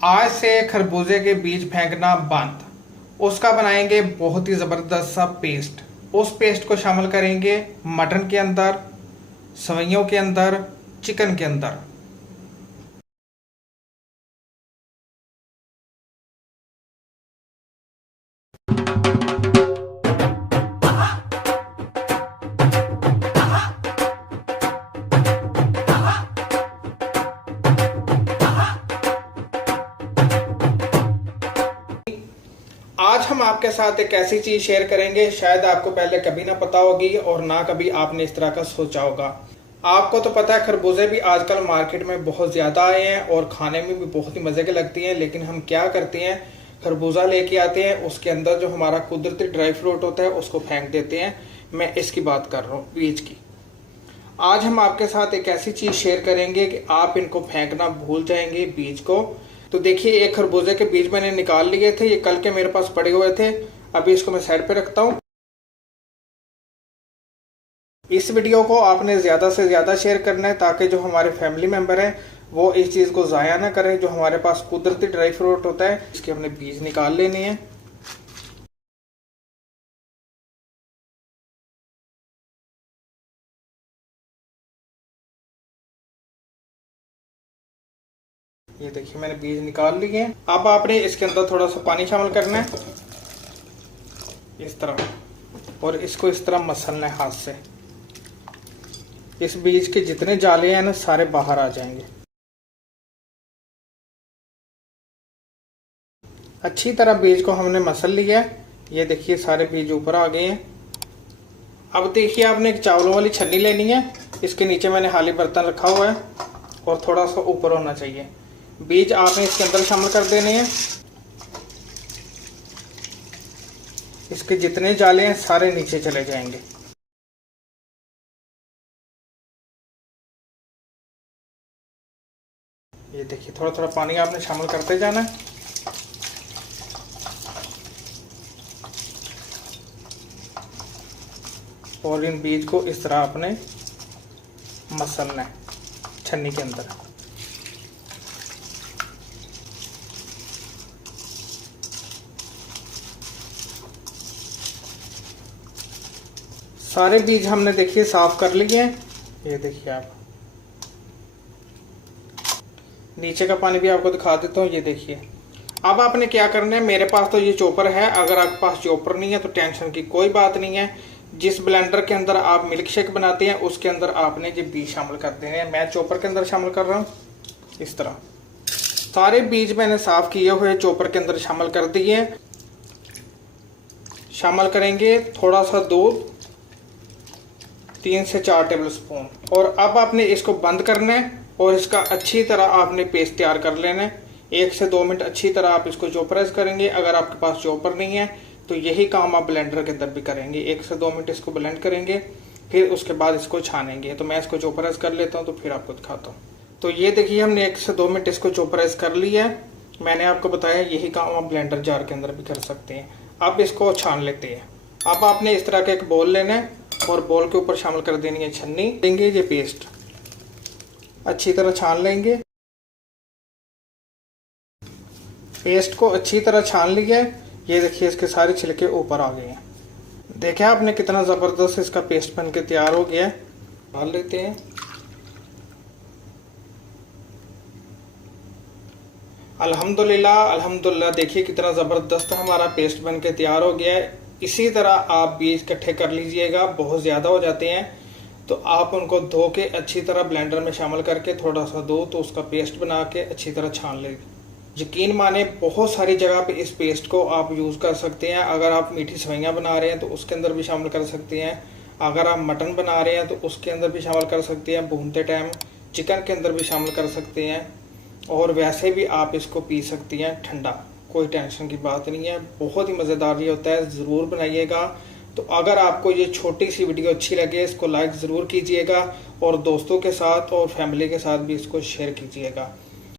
आज से खरबूजे के बीज फेंकना बंद। उसका बनाएंगे बहुत ही ज़बरदस्त सा पेस्ट। उस पेस्ट को शामिल करेंगे मटन के अंदर, सवैयों के अंदर, चिकन के अंदर। आज हम आपके साथ एक ऐसी चीज शेयर करेंगे, शायद आपको पहले कभी ना पता होगी और ना कभी आपने इस तरह का सोचा होगा। आपको तो पता है खरबूजे भी आजकल मार्केट में बहुत ज्यादा आए हैं और खाने में भी बहुत ही मजे के लगती हैं, लेकिन हम क्या करते हैं, खरबूजा लेके आते हैं, उसके अंदर जो हमारा कुदरती ड्राई फ्रूट होता है उसको फेंक देते हैं। मैं इसकी बात कर रहा हूँ, बीज की। आज हम आपके साथ एक ऐसी चीज शेयर करेंगे कि आप इनको फेंकना भूल जाएंगे, बीज को। तो देखिए, एक खरबूजे के बीज मैंने निकाल लिए थे, ये कल के मेरे पास पड़े हुए थे। अभी इसको मैं साइड पे रखता हूँ। इस वीडियो को आपने ज्यादा से ज्यादा शेयर करना है ताकि जो हमारे फैमिली मेंबर हैं वो इस चीज को जाया ना करें। जो हमारे पास कुदरती ड्राई फ्रूट होता है, इसके हमने बीज निकाल लेने हैं। ये देखिए, मैंने बीज निकाल लिए हैं। अब आपने इसके अंदर थोड़ा सा पानी शामिल करना है, इस तरह, और इसको इस तरह मसलना है हाथ से। इस बीज के जितने जाले हैं ना, सारे बाहर आ जाएंगे। अच्छी तरह बीज को हमने मसल लिया है। ये देखिए, सारे बीज ऊपर आ गए हैं। अब देखिए, आपने एक चावलों वाली छन्नी लेनी है। इसके नीचे मैंने खाली बर्तन रखा हुआ है और थोड़ा सा ऊपर होना चाहिए। बीज आपने इसके अंदर शामिल कर देने हैं। इसके जितने जाले हैं सारे नीचे चले जाएंगे। ये देखिए, थोड़ा थोड़ा पानी आपने शामिल करते जाना है। और इन बीज को इस तरह आपने मसलना है छन्नी के अंदर। सारे बीज हमने देखिए साफ कर लिए हैं। ये देखिए, आप नीचे का पानी भी आपको दिखा देता हूँ। ये देखिए, अब आपने क्या करना है, मेरे पास तो ये चॉपर है। अगर आपके पास चॉपर नहीं है तो टेंशन की कोई बात नहीं है। जिस ब्लेंडर के अंदर आप मिल्क शेक बनाते हैं उसके अंदर आपने ये बीज शामिल कर देने हैं। मैं चॉपर के अंदर शामिल कर रहा हूँ। इस तरह सारे बीज मैंने साफ किए हुए चॉपर के अंदर शामिल कर दिए। शामिल करेंगे थोड़ा सा दूध, 3 से 4 टेबल स्पून। और अब आपने इसको बंद करना है और इसका अच्छी तरह आपने पेस्ट तैयार कर लेना है। 1 से 2 मिनट अच्छी तरह आप इसको चॉपराइज करेंगे। अगर आपके पास चॉपर नहीं है तो यही काम आप ब्लेंडर के अंदर भी करेंगे। 1 से 2 मिनट इसको ब्लेंड करेंगे, फिर उसके बाद इसको छानेंगे। तो मैं इसको चॉपराइज कर लेता हूँ तो फिर आपको दिखाता हूँ। तो ये देखिए, हमने 1 से 2 मिनट इसको चॉपराइज कर लिया है। मैंने आपको बताया यही काम आप ब्लेंडर जार के अंदर भी कर सकते हैं। अब इसको छान लेते हैं। अब आपने इस तरह का एक बोल लेना है और बोल के ऊपर शामिल कर देनी है छन्नी। देंगे ये पेस्ट, अच्छी तरह छान लेंगे। पेस्ट को अच्छी तरह छान लिया है। ये देखिए, इसके सारे छिलके ऊपर आ गए हैं। देखिए आपने कितना जबरदस्त इसका पेस्ट बन के तैयार हो गया है। डाल लेते हैं। अल्हम्दुलिल्लाह अल्हम्दुलिल्लाह, देखिए कितना जबरदस्त हमारा पेस्ट बन के तैयार हो गया है। इसी तरह आप बीज इकट्ठे कर लीजिएगा। बहुत ज्यादा हो जाते हैं तो आप उनको धो के अच्छी तरह ब्लेंडर में शामिल करके थोड़ा सा दो तो उसका पेस्ट बना के अच्छी तरह छान ले। यकीन माने, बहुत सारी जगह पे इस पेस्ट को आप यूज कर सकते हैं। अगर आप मीठी सवैयाँ बना रहे हैं तो उसके अंदर भी शामिल कर सकते हैं। अगर आप मटन बना रहे हैं तो उसके अंदर भी शामिल कर सकते हैं। भूनते टाइम चिकन के अंदर भी शामिल कर सकते हैं। और वैसे भी आप इसको पी सकती हैं ठंडा, कोई टेंशन की बात नहीं है। बहुत ही मज़ेदार ये होता है, ज़रूर बनाइएगा। तो अगर आपको ये छोटी सी वीडियो अच्छी लगे, इसको लाइक ज़रूर कीजिएगा और दोस्तों के साथ और फैमिली के साथ भी इसको शेयर कीजिएगा।